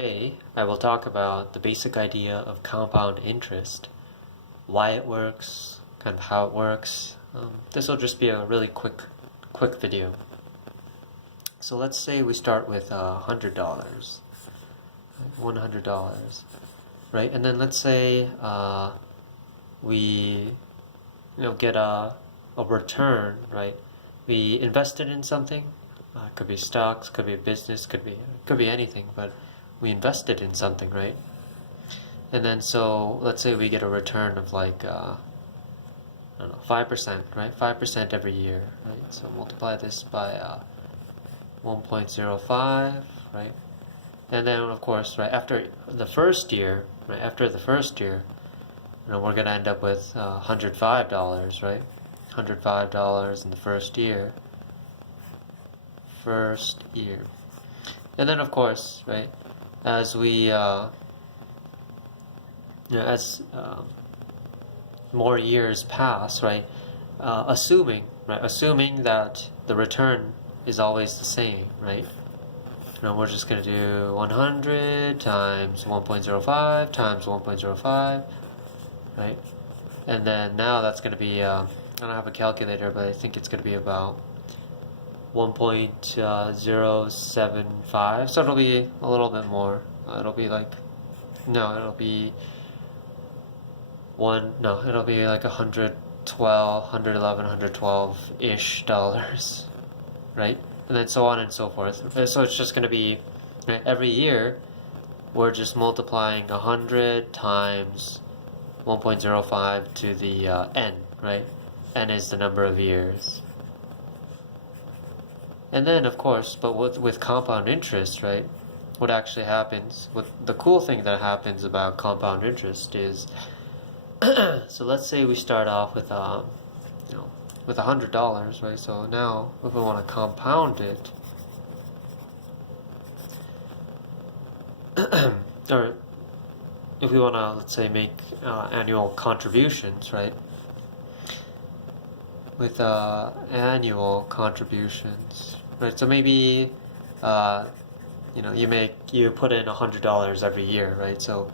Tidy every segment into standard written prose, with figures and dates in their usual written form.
Today, I will talk about the basic idea of compound interest, why it works, kind of how it works. This will just be a really quick video. So let's say we start with $100, $100, right? And then let's say we, get a return, right? We invested in something. Could be stocks, could be a business, could be anything, but we invested in something, right? And then so let's say we get a return of like I don't know, 5%, right? 5% every year, right? So multiply this by 1.05, right? And then of course, right after the first year, we're gonna end up with $105, right? $105 in the first year. And then of course, right, as we as more years pass, right, assuming that the return is always the same, right? We're just gonna do 100 times 1.05 times 1.05, right? And then now that's gonna be I don't have a calculator, but I think it's gonna be about 1.075, so it'll be a little bit more. It'll be like it'll be like 112, 111, 112-ish dollars, right? And then so on and so forth. So it's just going to be, right, every year we're just multiplying 100 times 1.05 to the n, right? N is the number of years. And then, of course, but with compound interest, right, what actually happens, the cool thing that happens about compound interest is, so let's say we start off with, with $100, right? So now, if we want to compound it, or if we want to, let's say, make annual contributions, right? With annual contributions, right? So maybe you put in $100 every year, right? So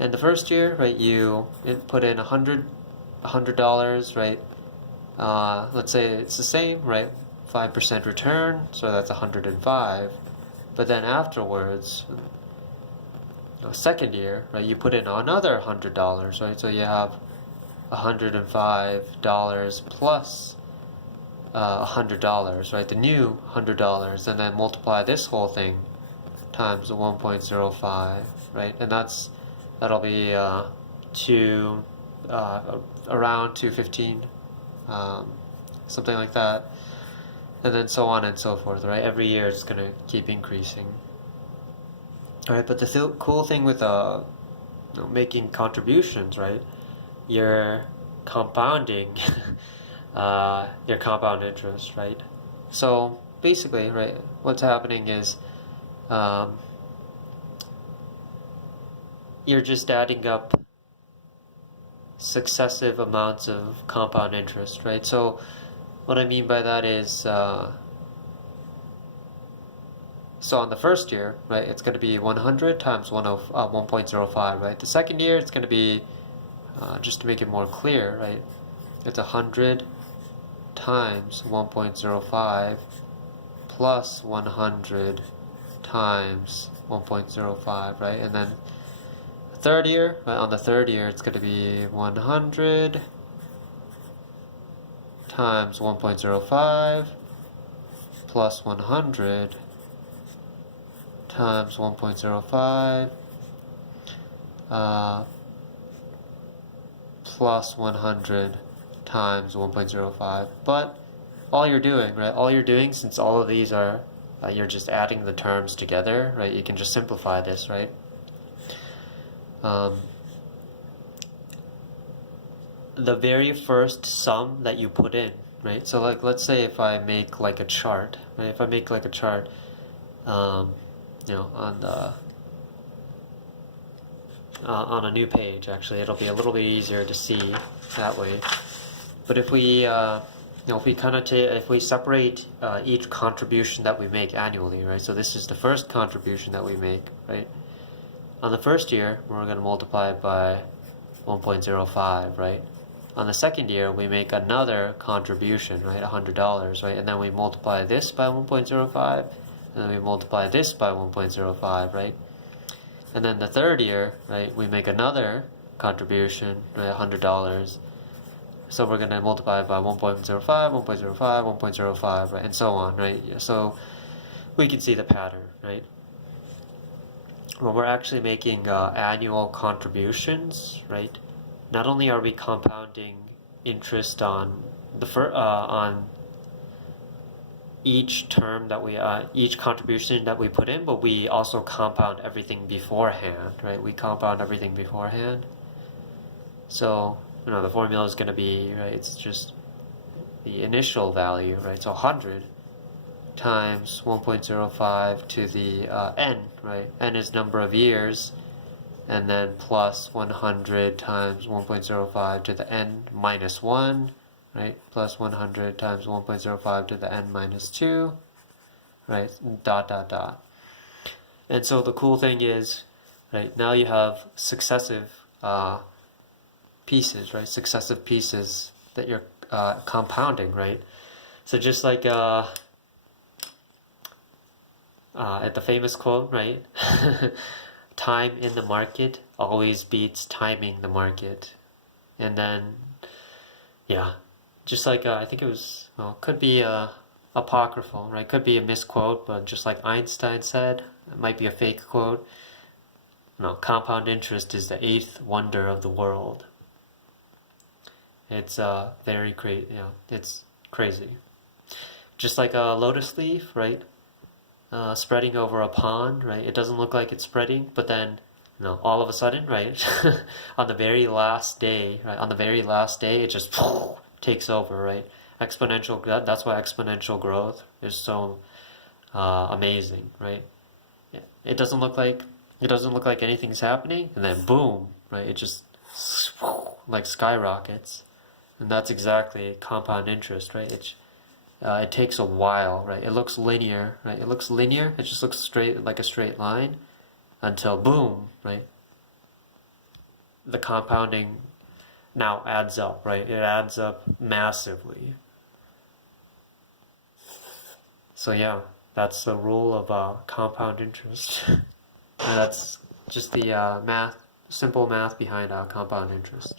in the first year, right, you put in $100, right? Let's say it's the same, right? 5% return, so that's 105. But then afterwards, second year, right, you put in another $100, right? So you have $105 plus $100, right? The new $100, and then multiply this whole thing times 1.05, right? And that'll be around 215, something like that, and then so on and so forth, right? Every year it's gonna keep increasing. All right, but the cool thing with making contributions, right? You're compounding your compound interest, right? So basically, right, what's happening is you're just adding up successive amounts of compound interest, right? So what I mean by that is, so on the first year, right, it's going to be 100 times 1.05, right? The second year, it's going to be, just to make it more clear, right, it's 100 times 1.05 plus 100 times 1.05, right? And then third year, right, on the third year, it's going to be 100 times 1.05 plus 100 times 1.05 plus 100 times 1.05. But all you're doing, since all of these are, you're just adding the terms together, right? You can just simplify this, right? The very first sum that you put in, right? So like, let's say if I make like a chart, right? If I make like a chart, on a new page, actually, it'll be a little bit easier to see that way. But if we, if we separate each contribution that we make annually, right? So this is the first contribution that we make, right? on the first year, we're going to multiply it by 1.05, right? On the second year, we make another contribution, right? $100, right? And then we multiply this by 1.05, and then we multiply this by 1.05, right? And then the third year, right, we make another contribution, right, $100. So we're going to multiply it by 1.05, 1.05, 1.05, right, and so on, right? So we can see the pattern, right? When we're actually making annual contributions, right, not only are we compounding interest on on each term that we each contribution that we put in, but we also compound everything beforehand, right? We compound everything beforehand. So the formula is going to be, right, it's just the initial value, right? So 100 times 1.05 to the n, right? N is number of years, and then plus 100 times 1.05 to the n minus 1, right? Plus 100 times 1.05 to the n minus 2, right? Dot, dot, dot. And so the cool thing is, right, now you have successive pieces, right? Successive pieces that you're compounding, right? So just like at the famous quote, right? Time in the market always beats timing the market. And then, yeah, just like I think it was, well, could be apocryphal, right? Could be a misquote, but just like Einstein said, it might be a fake quote. No, compound interest is the 8th wonder of the world. It's very crazy, it's crazy. Just like a lotus leaf, right? Spreading over a pond, right? It doesn't look like it's spreading, but then, all of a sudden, right? On the very last day, right? On the very last day, it just takes over, right? Exponential. That's why exponential growth is so amazing, right? Yeah. It doesn't look like anything's happening, and then boom, right? It just like skyrockets, and that's exactly compound interest, right? It takes a while, right? It looks linear, right? It looks linear. It just looks straight, like a straight line, until boom, right? The compounding now adds up, right? It adds up massively. So yeah, that's the rule of compound interest. And that's just the simple math behind compound interest.